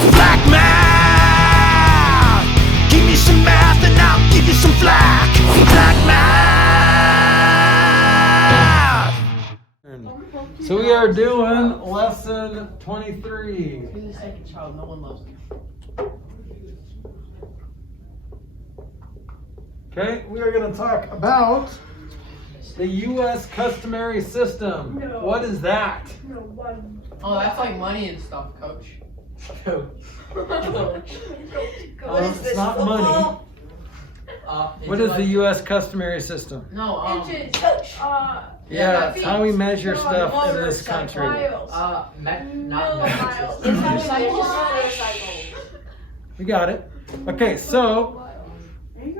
Flack math! Give me some math and I'll give you some flack. Flack math! So we are doing lesson 23. Who's the second child? No one loves me. Okay, we are going to talk about the Us Customary System. No. What is that? No, one. Oh, that's like money and stuff, coach. It's not money. What is the US Customary System? No, Inches. Yeah, it's feet. how we measure No, stuff in this motorcycle. country. Miles. miles. It's how We got it. Okay, so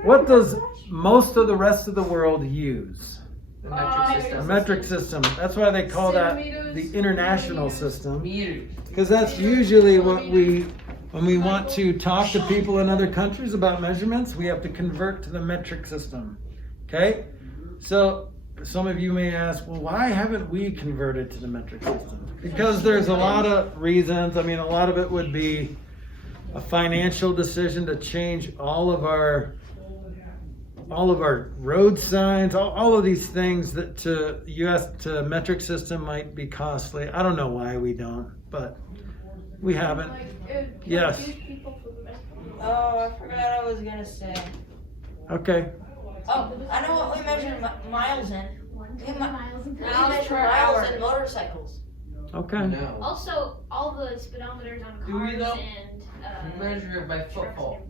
what does most of the rest of the world use? The metric A system. metric system. That's why they call that the international system. Meters. Because that's usually what when we want to talk to people in other countries about measurements, we have to convert to the metric system. Okay? So some of you may ask, well, why haven't we converted to the metric system? Because there's a lot of reasons. I mean, a lot of it would be a financial decision to change all of our road signs, all of these things that to metric system might be costly. I don't know why we don't, but we haven't. Yes. Oh, I forgot I was gonna say. Okay. Oh, I know what we measure miles in. We measure miles per hour. miles in motorcycles. Okay. No. Also, all the speedometers on Do we cars though? and We measure it by football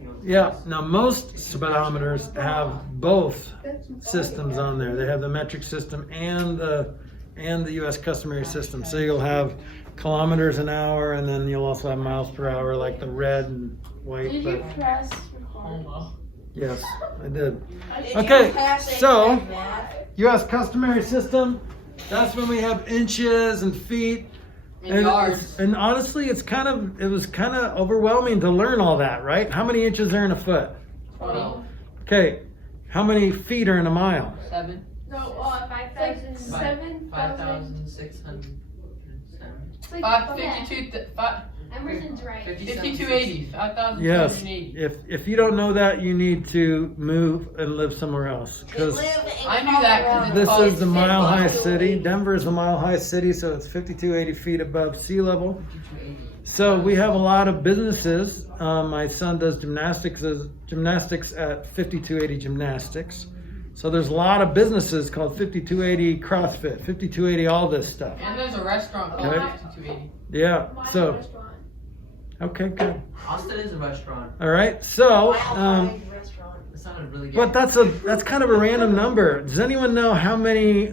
fields. Yeah. Now most speedometers have both systems on there. They have the metric system and the US Customary System. So you'll have kilometers an hour, and then you'll also have miles per hour, like the red and white. Did you But press Oh, record? well. yes, I did. Did Okay, you pass a so- quick math? US Customary System. That's when we have inches and feet. In yards. And honestly, it was kind of overwhelming to learn all that, right? How many inches are in a foot? 20. Okay, how many feet are in a mile? 7. No, 5,000. 7,000. 5,607. it's like, 552. Emerson's right. 5280. 5,280. Yes. If you don't know that, you need to move and live somewhere else. We Because live in I knew that 'cause Colorado. this called is the Mile High 5280. City. Denver is a Mile High City, so it's 5280 feet above sea level. So we have a lot of businesses. My son does gymnastics at 5280 Gymnastics. So there's a lot of businesses called 5280 CrossFit, 5280 all this stuff. And there's a restaurant called Okay. 5280. Yeah. My So restaurant. okay, good. Austin is a restaurant. All right. So Mile High restaurant. It sounded really good. but that's kind of a random number. Does anyone know how many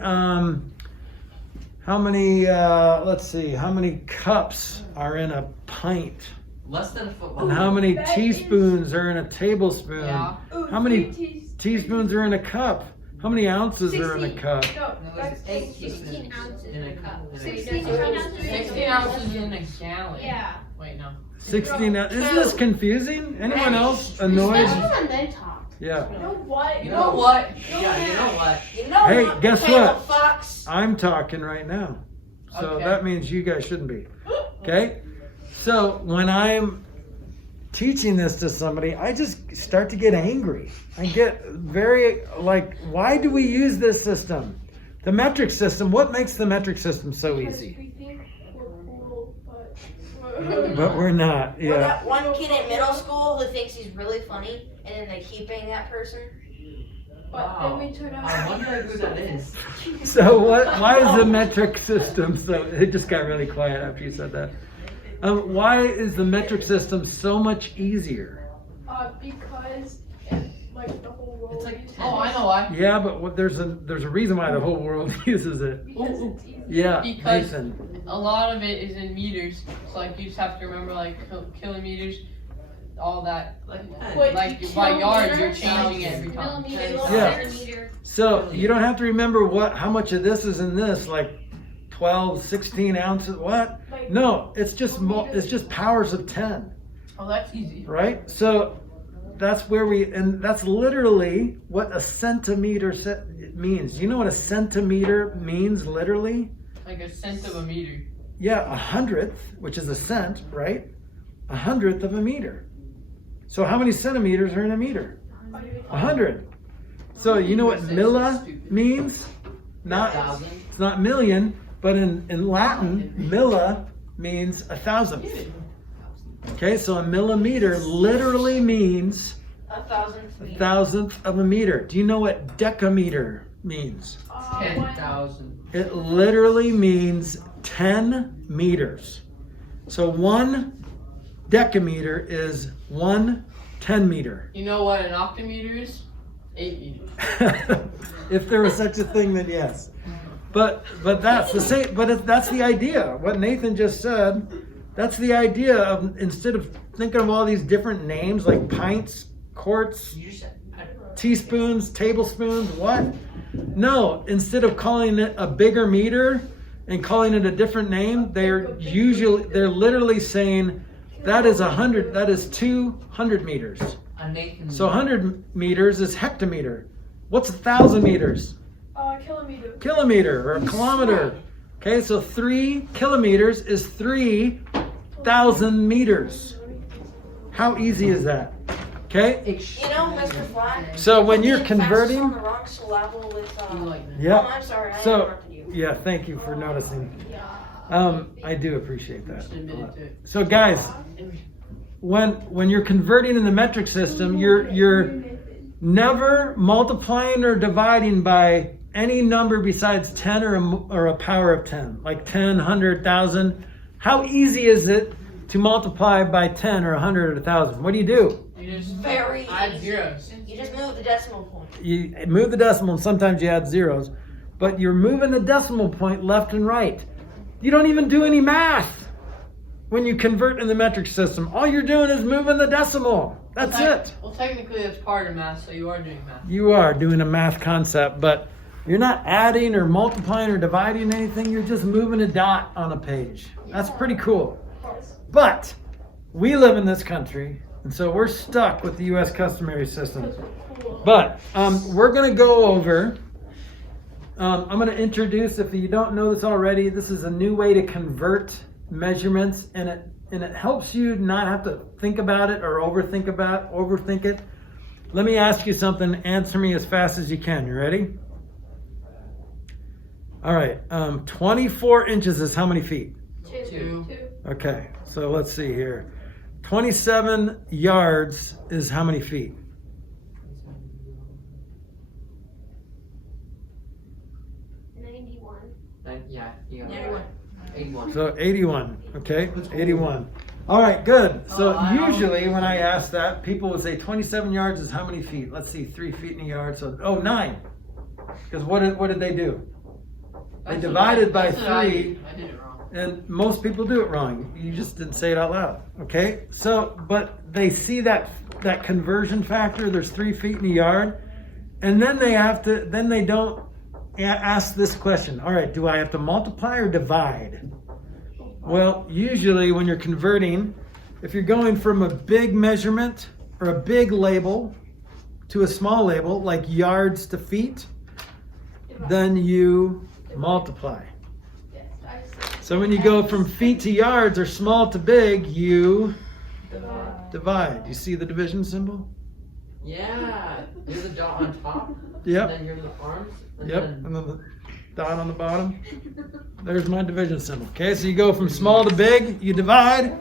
let's see, how many cups are in a pint? Less than a football. And how many that teaspoons are in a tablespoon? Yeah. Ooh, How many 3 teaspoons are in a cup? How many ounces are in a 16. cup? No, No, that's it's 8 16 ounces in a cup. 16 ounces. ounces. 16 ounces in a gallon. Yeah. Wait, no. 16 ounces. Isn't this confusing? Anyone else annoyed? Especially when they talk. Yeah. You know what? You know what? No. Yeah, you know what? You know Hey, what? guess Caleb what? Fox. I'm talking right now. So Okay. that means you guys shouldn't be. Okay? So when I'm teaching this to somebody, I just start to get angry. I get very why do we use this system? The metric system, what makes the metric system so Because easy? we think we're cool, but But we're not. We're Yeah. that one kid in middle school who thinks he's really funny, and then they keep being that person. then we turn out I to be wonder who that is. So why is the metric system so, it just got really quiet after you said that. Why is the metric system so much easier? because the whole world It's like, uses oh, I know why. Yeah, but there's a reason why the whole world uses it. Because it's easy. Yeah, Because- Mason. A lot of it is in meters. So you just have to remember kilometers, all that. Wait, By yards, you're kilometers? changing it every time. Millimeters, Yeah. centimeter. So you don't have to remember how much of this is in this, like 12, 16 ounces. What? No, it's just powers of 10, Oh, that's easy. right? So that's where and that's literally what a centimeter means. Do you know what a centimeter means literally? Like a cent of a meter. Yeah, 100th, which is a cent, right? 100th of a meter. So how many centimeters are in a meter? 100. So you know what milla means? Not, it's not million, but in Latin, milla means 1,000th. Okay, so a millimeter literally means 1,000th of a meter. Do you know what decameter means? 10,000. It literally means 10 meters. So 1 decameter is 1 10 meter. You know what an octameter is? 8 meters. If there was such a thing, then yes. But that's the same. But that's the idea. What Nathan just said. That's the idea of, instead of thinking of all these different names like pints, quarts, teaspoons, tablespoons, what? No, instead of calling it a bigger meter and calling it a different name, they're literally saying that is 100, that is 200 meters. So 100 meters is hectometer. What's 1,000 meters? Kilometer. Kilometer or a kilometer. Okay, so 3 kilometers is 3,000 meters. How easy is that? Okay? You know, Mr. Flack. So when you're the converting, emphasis on the wrong syllable with, yeah. Oh, I'm sorry. I So interrupted you. yeah, thank you for noticing. I do appreciate that. Just admitted to it. So guys, when you're converting in the metric system, you're never multiplying or dividing by any number besides 10 or a power of 10, like 10, 100, 1,000. How easy is it to multiply by 10 or 100 or 1,000? What do? You just Very add easy. zeros. You just move the decimal point. You move the decimal, and sometimes you add zeros, but you're moving the decimal point left and right. You don't even do any math when you convert in the metric system. All you're doing is moving the decimal. That's it. Well, technically that's part of math, so you are doing math. You are doing a math concept, but you're not adding or multiplying or dividing anything. You're just moving a dot on a page. That's pretty cool. But we live in this country, and so we're stuck with the Us Customary System. But we're going to go over, I'm going to introduce, if you don't know this already, this is a new way to convert measurements, and it helps you not have to think about it or overthink it. Let me ask you something. Answer me as fast as you can. You ready? All right. 24 inches is how many feet? 2. Okay. So let's see here. 27 yards is how many feet? 91. Yeah, you got it. 81. 81. So 81. Okay. 81. All right. Good. So usually when I ask that, people would say 27 yards is how many feet? Let's see. 3 feet in a yard. So 9. Because what did they do? They divided by 3. I did it wrong. And most people do it wrong. You just didn't say it out loud. Okay? So, but they see that conversion factor, there's 3 feet in a yard, and then they don't ask this question. All right, do I have to multiply or divide? Well, usually when you're converting, if you're going from a big measurement or a big label to a small label, like yards to feet, then you multiply. So when you go from feet to yards or small to big, you divide. You see the division symbol? Yeah. Here's a dot on top. Yep. And then here's the arms. And Yep. Then, And then the dot on the bottom. There's my division symbol. Okay, so you go from small to big, you divide.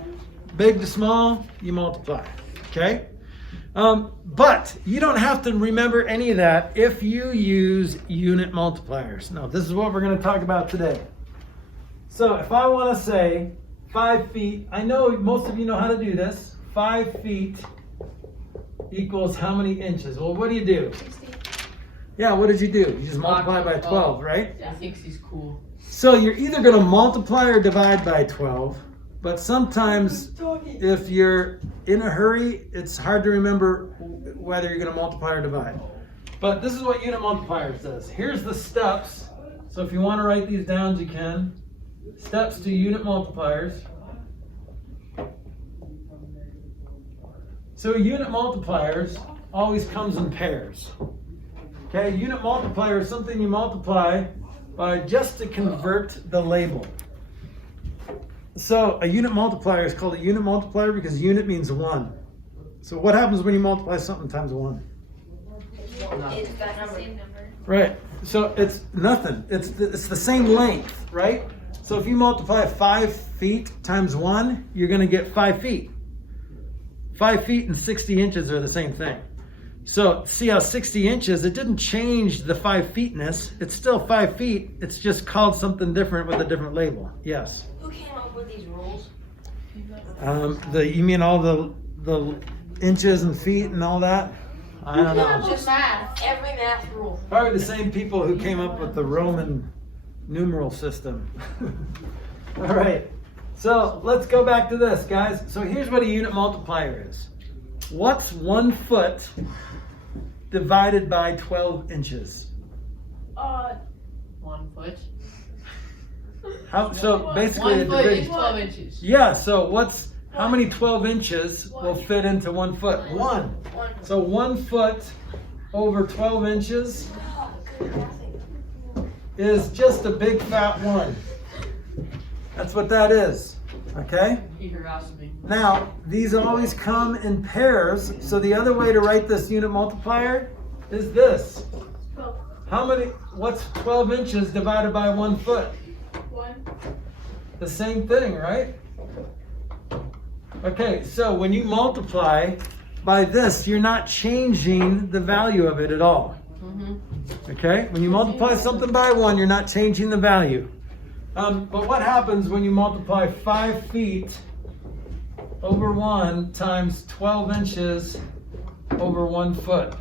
Big to small, you multiply. Okay? But you don't have to remember any of that if you use unit multipliers. Now, this is what we're going to talk about today. So if I want to say 5 feet, I know most of you know how to do this. 5 feet equals how many inches? Well, what do you do? Yeah, what did you do? You just multiply by 12, right? I think he's cool. So you're either going to multiply or divide by 12. But sometimes if you're in a hurry, it's hard to remember whether you're going to multiply or divide. But this is what unit multiplier says. Here's the steps. So if you want to write these down, you can. Steps to unit multipliers. So unit multipliers always comes in pairs. Okay, unit multiplier is something you multiply by just to convert the label. So a unit multiplier is called a unit multiplier because unit means 1. So what happens when you multiply something times 1? It's that number. Same number. Right. So it's nothing. It's the same length, right? So if you multiply 5 feet times 1, you're going to get 5 feet. 5 feet and 60 inches are the same thing. So see how 60 inches, it didn't change the 5 feetness. It's still 5 feet. It's just called something different with a different label. Yes. Who came up with these rules? You mean all the inches and feet and all that? I don't know. Just every math rule. Probably the same people who came up with the Roman numeral system. All right. So let's go back to this, guys. So here's what a unit multiplier is. What's 1 foot divided by 12 inches? 1 foot. So basically, 1 foot is 12 inches. yeah. So how many 12 inches will fit into 1 foot? 1. So 1 foot over 12 inches is just a big fat 1. That's what that is. Okay? He harassed me. Now, these always come in pairs. So the other way to write this unit multiplier is this. What's 12 inches divided by 1 foot? 1. The same thing, right? Okay, so when you multiply by this, you're not changing the value of it at all. Okay? When you multiply something by 1, you're not changing the value. But what happens when you multiply 5 feet over 1 times 12 inches over 1 foot?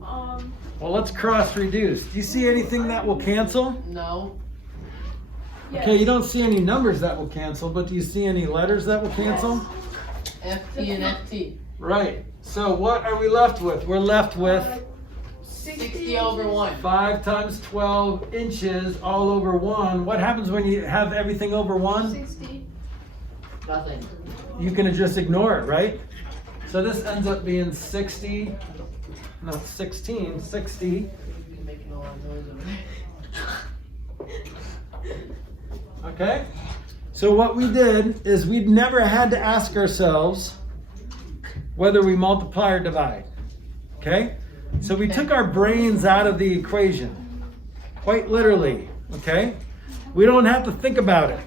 Well, let's cross reduce. Do you see anything that will cancel? No. Yes. Okay, you don't see any numbers that will cancel, but do you see any letters that will cancel? FT and FT. Right. So what are we left with? We're left with 60 over 1. 5 times 12 inches all over 1. What happens when you have everything over 1? 60. Nothing. You can just ignore it, right? So this ends up being 60, no, 16, 60. You're making a lot of noise over there. Okay? So what we did is we'd never had to ask ourselves whether we multiply or divide. Okay? So we took our brains out of the equation. Quite literally. Okay? We don't have to think about it.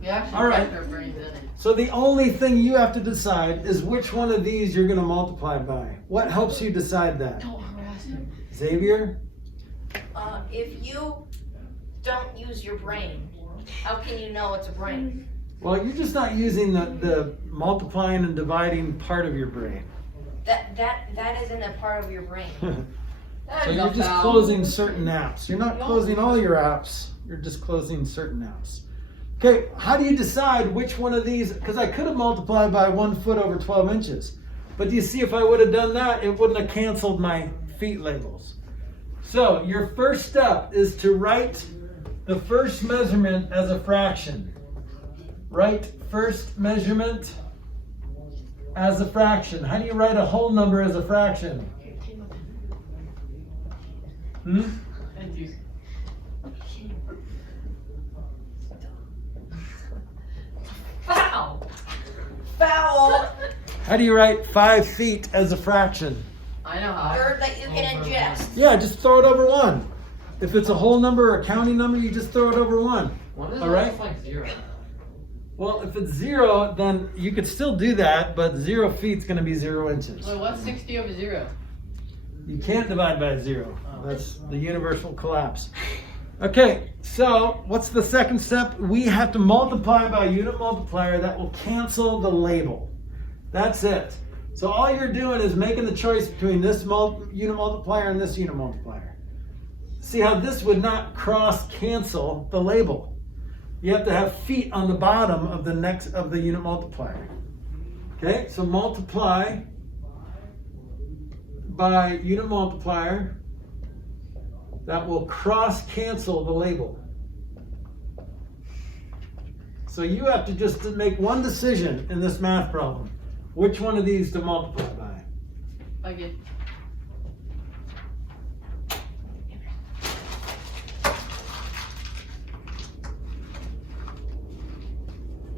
We actually All right. kept our brains in it. So the only thing you have to decide is which one of these you're going to multiply by. What helps you decide that? Don't harass him. Xavier? If you don't use your brain, how can you know it's a brain? Well, you're just not using the multiplying and dividing part of your brain. That isn't a part of your brain. That So is you're a just foul. closing certain apps. You're not closing all your apps. You're just closing certain apps. Okay, how do you decide which one of these? Because I could have multiplied by 1 foot over 12 inches. But do you see, if I would have done that, it wouldn't have canceled my feet labels. So your first step is to write the first measurement as a fraction. Write first measurement as a fraction. How do you write a whole number as a fraction? And you. Foul! Foul! How do you write 5 feet as a fraction? I know how. Third that you can ingest. Yeah, just throw it over 1. If it's a whole number or a counting number, you just throw it over 1. One is All right. almost like 0. Well, if it's 0, then you could still do that, but 0 feet is going to be 0 inches. Wait, what's 60 over 0? You can't divide by 0. That's the universal collapse. Okay, so what's the second step? We have to multiply by a unit multiplier that will cancel the label. That's it. So all you're doing is making the choice between this unit multiplier and this unit multiplier. See how this would not cross cancel the label. You have to have feet on the bottom of the unit multiplier. Okay, so multiply by unit multiplier that will cross cancel the label. So you have to just make one decision in this math problem. Which one of these to multiply by? Okay.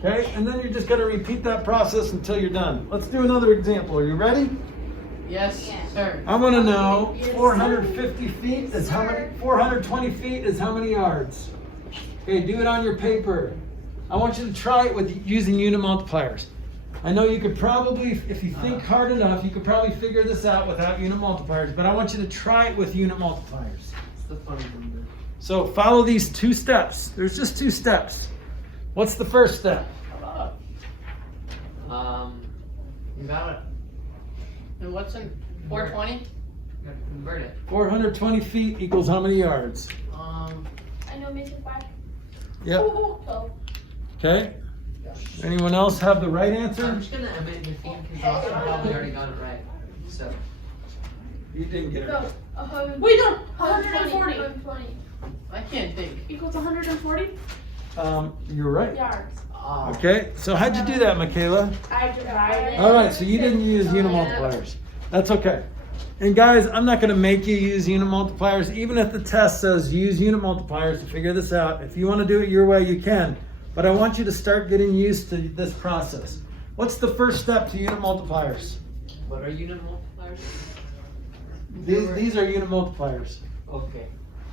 Okay, and then you're just gonna repeat that process until you're done. Let's do another example. Are you ready? Yes, sir. I wanna know 450 feet is how many, 420 feet is how many yards? Okay, do it on your paper. I want you to try it with using unit multipliers. I know you could probably, if you think hard enough, you could probably figure this out without unit multipliers, but I want you to try it with unit multipliers. It's the funny number. So follow these 2 steps. There's just 2 steps. What's the first step? You got it. And what's in 420? You gotta convert it. 420 feet equals how many yards? I know Mr. Flack. Yep. So, Okay. Anyone else have the right I'm answer? just gonna omit defeat because Austin probably already got it right. So, You didn't get it. no, 100. Wait, no. 140. 120. I can't think. Equals 140 You're right. yards. Okay. So how'd you do that, Michaela? I divided. All right. So you didn't use unit multipliers. That's okay. And guys, I'm not going to make you use unit multipliers. Even if the test says use unit multipliers to figure this out, if you want to do it your way, you can. But I want you to start getting used to this process. What's the first step to unit multipliers? what are unit multipliers? These are unit multipliers. Okay.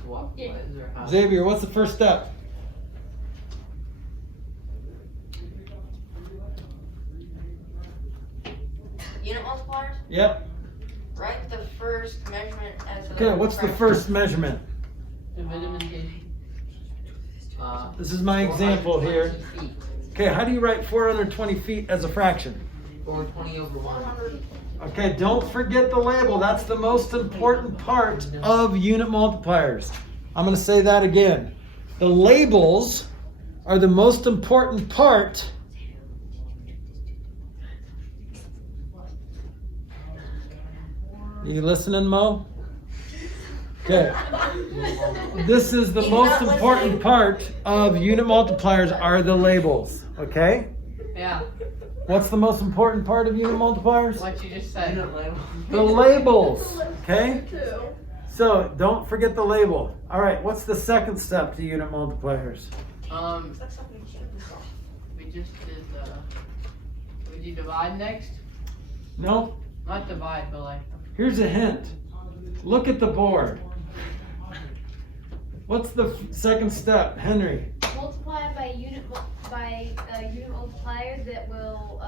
What is there? Xavier, what's the first step? Unit multipliers? Yep. Write the first measurement as a Okay, what's the fraction. first measurement? Division. This is my example here. 420 feet. Okay, how do you write 420 feet as a fraction? 420 over 1. 100. Okay, don't forget the label. That's the most important part of unit multipliers. I'm going to say that again. The labels are the most important part. You listening, Mo? Okay. This is the He's most not important listening. part of unit multipliers are the labels. Okay? Yeah, What's the most important part of unit multipliers? what you just said. Unit label. The labels. Okay? Two. So don't forget the label. All right, what's the second step to unit multipliers? That's something you should have thought. We just did, would you divide next? No? Not divide, but like, Here's a hint. Look at the board. What's the second step, Henry? Multiply by unit unit multiplier that will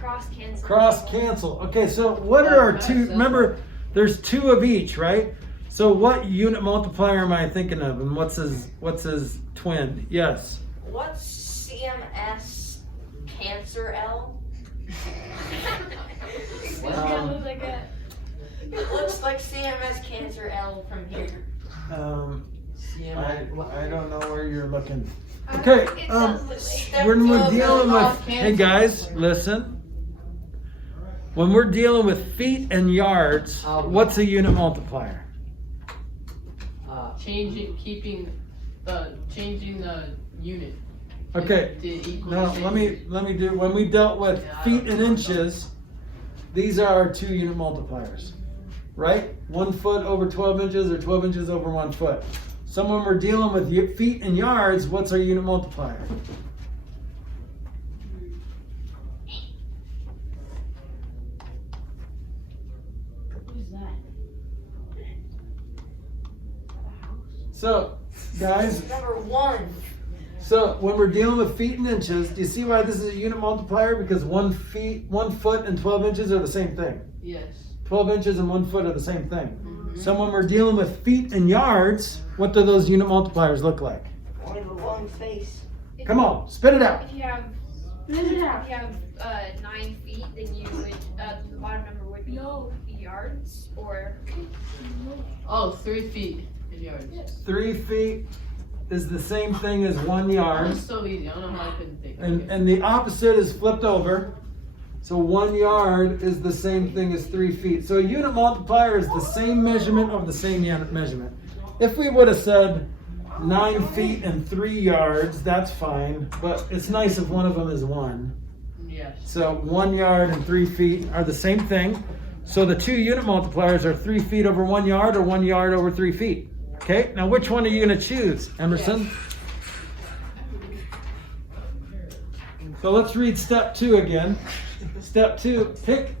cross cancel. Cross cancel. Okay, so what are our two? Remember, there's 2 of each, right? So what unit multiplier am I thinking of, and what's his twin? Yes. What's CMS Cancer L? Looks like a. It looks like CMS Cancer L from here. I don't know where you're looking. Okay, It sounds like. Step when we're 12 dealing goes with, off hey cancer. guys, listen. When we're dealing with feet and yards, what's a unit multiplier? changing the unit. Okay. To equal No, the same. let me do, when we dealt with feet and inches, these are our 2 unit multipliers, right? 1 foot over 12 inches or 12 inches over 1 foot. So when we're dealing with feet and yards, what's our unit multiplier? So, guys, Number 1. so when we're dealing with feet and inches, do you see why this is a unit multiplier? Because 1 foot and 12 inches are the same thing. Yes. 12 inches and 1 foot are the same thing. So when we're dealing with feet and yards, what do those unit multipliers look like? I have a long face. Come on, spit it out. If you have 9 feet, then you would the bottom number would be yards or. Oh, 3 feet in yards. 3 feet is the same thing as 1 yard. That's so easy. I don't know how I couldn't think. And the opposite is flipped over. So 1 yard is the same thing as 3 feet. So a unit multiplier is the same measurement of the same unit measurement. If we would have said 9 feet and 3 yards, that's fine. But it's nice if one of them is 1. Yes. So 1 yard and 3 feet are the same thing. So the 2 unit multipliers are 3 feet over 1 yard or 1 yard over 3 feet. Okay, now which one are you going to choose, Emerson? So let's read step 2 again. Step 2,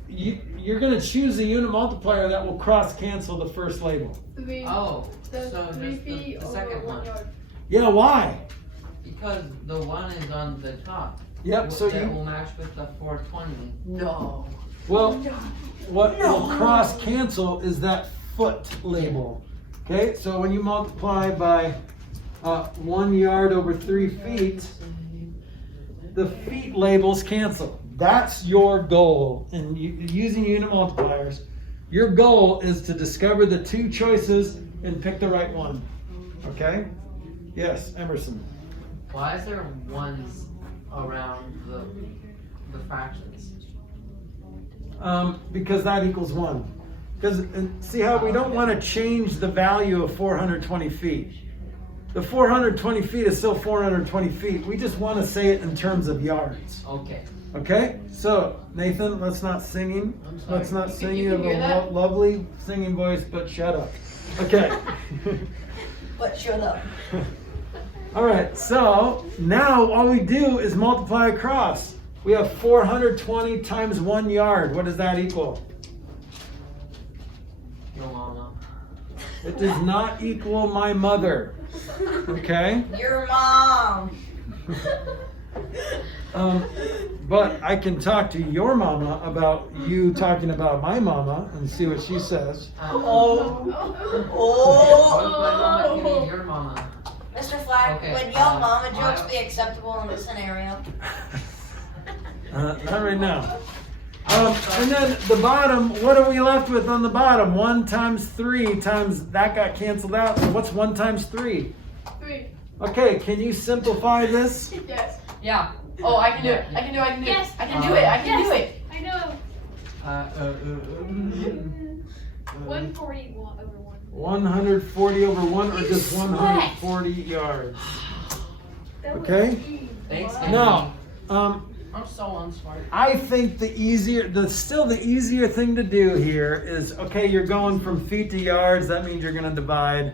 you're going to choose a unit multiplier that will cross cancel the first label. 3. Oh, That's so 3 just feet the over second 1 one. yard. Yeah, why? Because the 1 is on the top. Yep, so that you, will match with the 420. No. well, what will cross cancel is that foot label. Okay, so when you multiply by 1 yard over 3 feet, the feet labels cancel. That's your goal in using unit multipliers. Your goal is to discover the 2 choices and pick the right one. Okay? Yes, Emerson. Why is there 1s around the fractions? Because that equals 1. Because see how we don't want to change the value of 420 feet. The 420 feet is still 420 feet. We just want to say it in terms of yards. Okay. Okay? So, Nathan, let's not singing. I'm sorry. Let's not sing. You You have can hear a that? lovely singing voice, but shut up. Okay. But shut up. All right, so now all we do is multiply across. We have 420 times 1 yard. What does that equal? Your mama. It does not equal my mother. Okay? Your mom. But I can talk to your mama about you talking about my mama and see what she says. Oh. What if my mama can Oh. be your mama? Mr. Flack, Okay, would yo mama I- jokes be acceptable in this scenario? Not right now. And then the bottom, what are we left with on the bottom? 1 times 3 times, that got canceled out. So what's 1 times 3? 3. Okay, can you simplify this? Yes. Yeah. Oh, I can do it. I can do it. I can do it. Yes. I can do it. I can do Yes. it. I know. 140 over 1. 140 over 1 or just 140 yards? That was Okay. easy. Thanks, What? Danny. Now, I'm so unsmart. I think the easier thing to do here is, okay, you're going from feet to yards, that means you're gonna divide.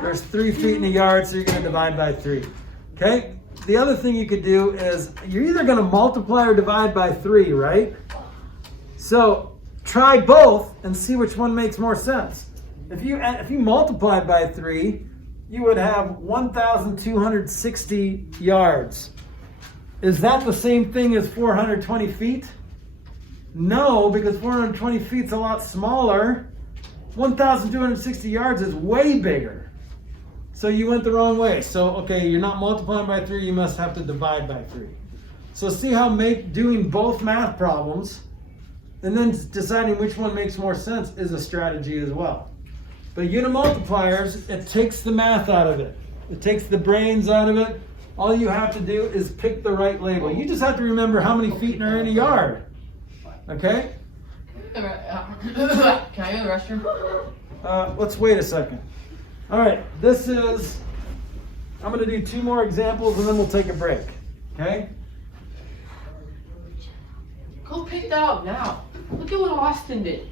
There's 3 feet in a yard, so you're gonna divide by 3. Okay? The other thing you could do is, you're either gonna multiply or divide by 3, right? So, try both and see which one makes more sense. If you multiplied by 3, you would have 1,260 yards. Is that the same thing as 420 feet? No, because 420 feet is a lot smaller. 1,260 yards is way bigger. So you went the wrong way. So, okay, you're not multiplying by 3, you must have to divide by 3. So see how doing both math problems and then deciding which one makes more sense is a strategy as well. But unit multipliers, it takes the math out of it. It takes the brains out of it. All you have to do is pick the right label. You just have to remember how many feet are in a yard. Okay? Can I go to the restroom? Let's wait a second. All right, I'm going to do 2 more examples and then we'll take a break. Okay? Go pick that up now. Look at what Austin did.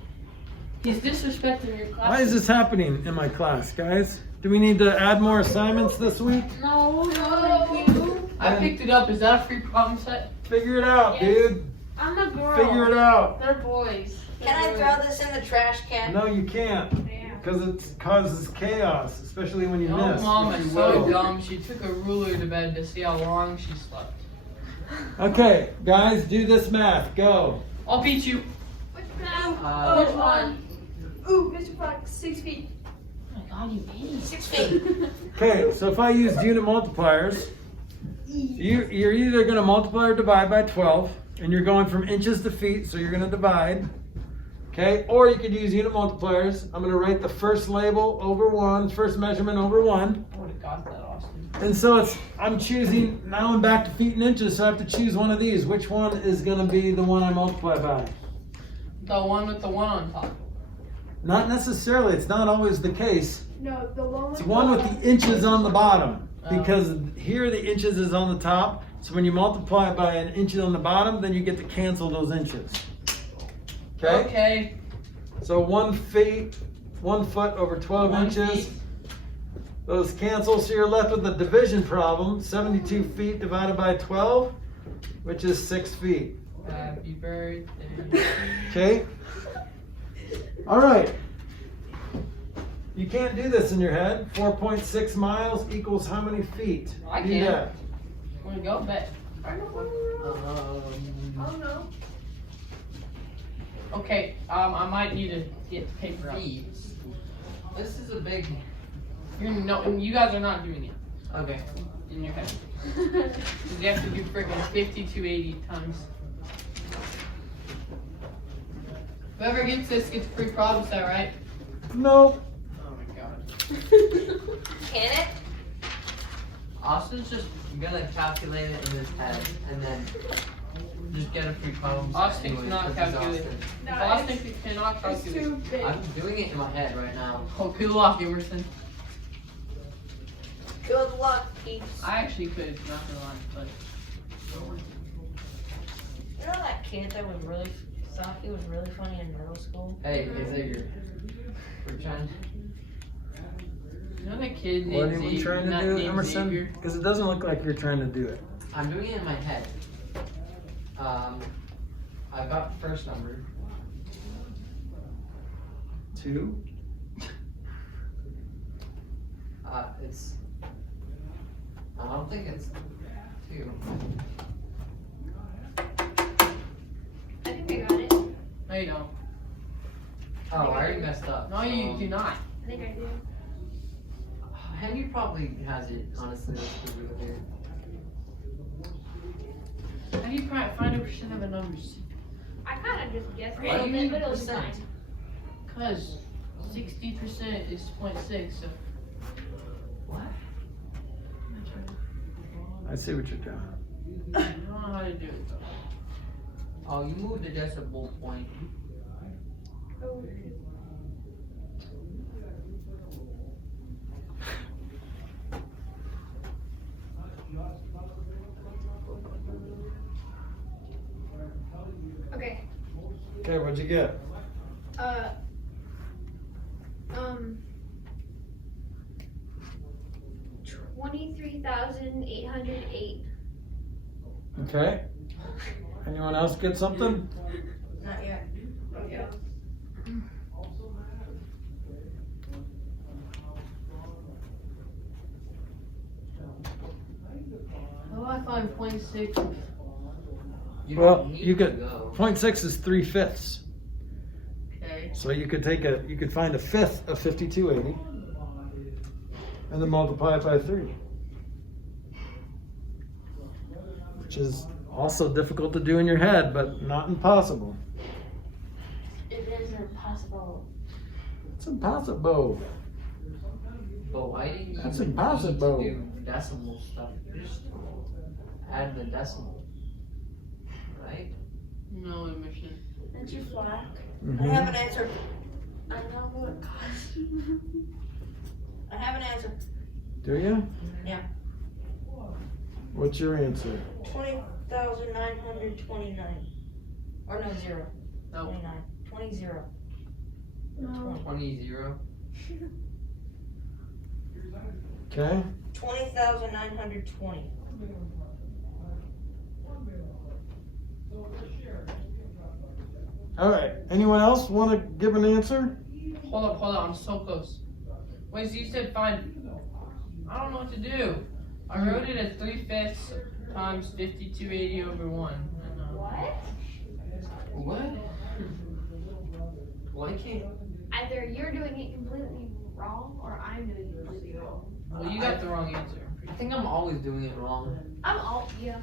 He's disrespecting your class. Why is this happening in my class, guys? Do we need to add more assignments this week? No, No. I picked it up. Is that a free problem set? Figure it out, Yes. dude. I'm a girl. Figure it out. They're boys. Can I throw this in the trash can? No, you can't. Damn. Because it causes chaos, especially when you Your miss. mom which is you so will. dumb. She took a ruler to bed to see how long she slept. Okay, guys, do this math. Go. I'll beat you. Which one? Which one? Ooh, Mr. Flack, 6 feet. Oh my god, you idiot. 6 feet. Okay, so if I use unit multipliers, you're either going to multiply or divide by 12, and you're going from inches to feet, so you're going to divide. Okay, or you could use unit multipliers. I'm going to write the first label over 1, first measurement over 1. I would have got that, Austin. And so I'm choosing, now I'm back to feet and inches, so I have to choose one of these. Which one is going to be the one I multiply by? The one with the 1 on top. Not necessarily, it's not always the case. No, the one with It's one with the inches on the bottom, Oh. because here the inches is on the top. So when you multiply it by an inch on the bottom, then you get to cancel those inches. Okay? Okay. So 1 foot over 12 1 inches. feet. Those cancel, so you're left with a division problem. 72 feet divided by 12. which is 6 feet. Happy birthday. Okay? All right. You can't do this in your head. 4.6 miles equals how many feet? I Do can. that. Wanna go? Bet. Oh no. Okay, I might need to get the paper out. Feet. This is a big. You guys are not doing it Okay. in your head. 'Cause you have to do freaking 5280 times. Whoever gets this gets a free problem set, right? Nope. Oh my god. Can it? Austin's just gonna calculate it in his head and then just get a free problem. Austin anyways, cannot because he's calculate. Austin. No, Austin it's, cannot it's calculate. too big. I'm doing it in my head right now. Oh, good luck, Emerson. Good luck, peeps. I actually could, not gonna lie, but You know that kid that was really thought he was really funny in middle school? Hey, Xavier. We're trying. you know that kid What are named you Xavier? trying to not do, named Emerson? Xavier? Because it doesn't look like you're trying to do it. I'm doing it in my head. I've got the first number. 2. It's. I don't think it's 2. I think I got it. No, you don't. Oh, I already messed up. No, you do not. I think I do. Henry probably has it, honestly. Let's be real here. How do you find a percent of a numbers? I kind of just guessed a Why do little you bit, need but it was percent? fine. Cause 60% is 0.6, so What? I see what you're doing. I don't know how to do it though. Oh, you moved the decimal point. Oh. Okay. Okay, what'd you get? Uh. 23,808. Okay. Anyone else get something? Not yet. Okay. How do I find 0.6? You Well, don't need you to could. go. 0.6 is 3/5. Okay. So you could you could find a fifth of 5280 and then multiply it by 3. Which is also difficult to do in your head, but not impossible. It is impossible. It's impossible. But why didn't you That's even impossible. need to do decimal stuff? Just add the decimal. Right? No emission. Did you Flack? I Mhm. have an answer. I know what it costs. I have an answer. Do you? Yeah. What's your answer? 20,929. Or no, 0. No. 29. 20. No. 20-0. Okay. 20,920. All right. Anyone else want to give an answer? Hold up, I'm so close. Wait, so you said find. I don't know what to do. I wrote it as 3/5 times 5280 over 1. And, What? What? Why can't? Either you're doing it completely wrong or I'm doing it completely wrong. well, you got the wrong answer. I think I'm always doing it wrong. I'm all, yeah.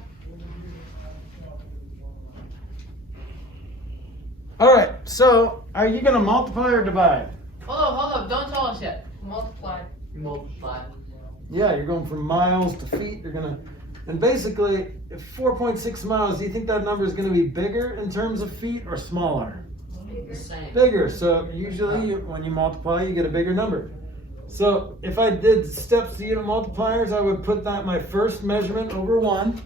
All right. So, are you going to multiply or divide? Hold up, don't tell us yet. Multiply. Multiply. Yeah, you're going from miles to feet. You're going to, and basically, if 4.6 miles, do you think that number is going to be bigger in terms of feet or smaller? The same. Bigger. So usually when you multiply, you get a bigger number. So if I did steps to unit multipliers, I would put that my first measurement over 1.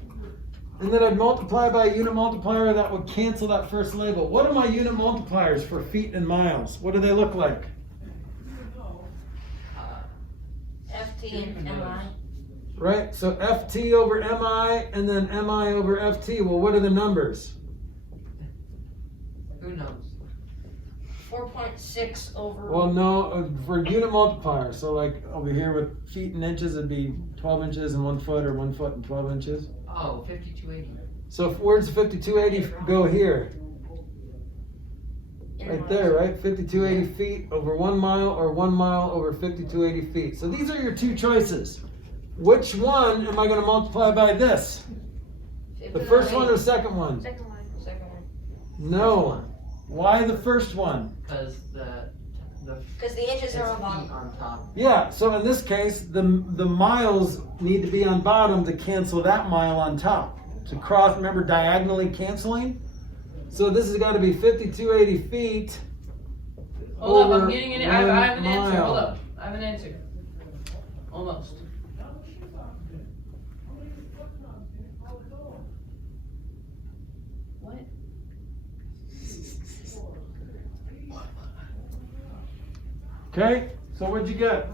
And then I'd multiply by a unit multiplier that would cancel that first label. What are my unit multipliers for feet and miles? What do they look like? FT and MI. right? So FT over MI and then MI over FT. Well, what are the numbers? Who knows? 4.6 over. Well, no, for unit multiplier. So like over here with feet and inches, it'd be 12 inches and 1 foot, or 1 foot and 12 inches. Oh, 5280. So where's 5280 go here? Right there, right? 5280 feet over 1 mile, or 1 mile over 5280 feet. So these are your two choices. Which one am I going to multiply by this? The first one or the second one? Second one. Second one. No. Why the first one? Because Because the inches are on bottom. on top. Yeah, so in this case, the miles need to be on bottom to cancel that mile on top. To cross, remember diagonally canceling? So this has got to be 5280 feet. Hold up, over I'm getting it. I have an answer. mile. Hold up. I have an answer. Almost. What? Okay, so what'd you get?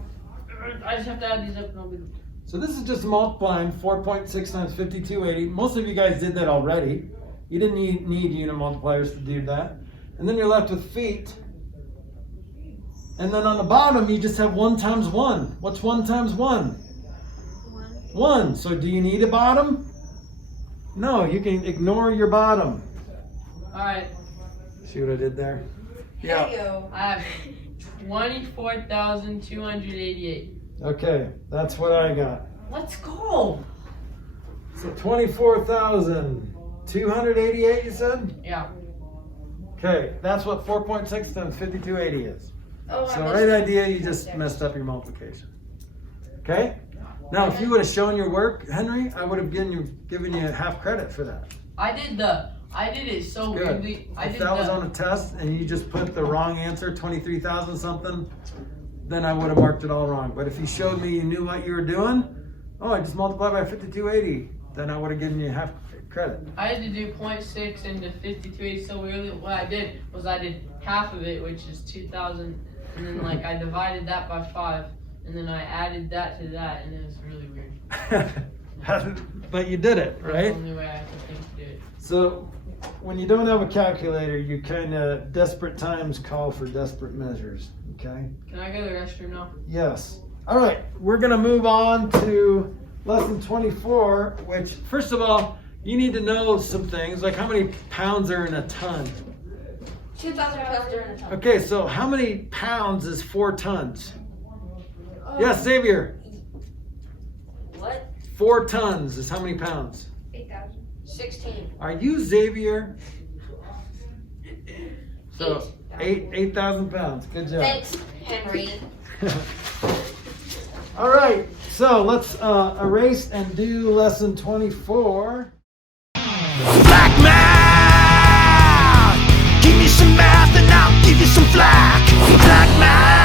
I just have to add these up and I'll be. So this is just multiplying 4.6 times 5280. Most of you guys did that already. You didn't need unit multipliers to do that. And then you're left with feet. And then on the bottom, you just have 1 times 1. What's 1 times 1? 1. So do you need a bottom? No, you can ignore your bottom. Alright, See what I did there? Hey-o. I have 24,288. Okay, that's what I got. Let's go! So 24,288, you said? Yeah. Okay, that's what 4.6 times 5280 is. Oh, I So missed right it. idea, you just messed up your multiplication. Okay? Now, if you would have shown your work, Henry, I would have given you half credit for that. I did it so Good. weirdly. If that was on a test and you just put the wrong answer, 23,000 something, then I would have marked it all wrong. But if you showed me you knew what you were doing, oh, I just multiplied by 5280, then I would have given you half credit. I had to do 0.6 into 52.8 so weirdly. What I did was I did half of it, which is 2,000, and then like I divided that by 5, and then I added that to that, and it was really weird. But you did it, That's right? the only way I could think to do it. So when you don't have a calculator, you kind of desperate times call for desperate measures, okay? Can I go to the restroom now? Yes. All right, we're going to move on to lesson 24, which, first of all, you need to know some things, like how many pounds are in a ton. 2,000 pounds are in a ton. Okay, so how many pounds is 4 tons? Yes, Xavier. What? 4 tons is how many pounds? 8,000. 16. Are you Xavier? So 8,000 pounds. Good job. Thanks, Henry. All right, so let's erase and do lesson 24. Black man, give me some math and I'll give you some flack. Black man.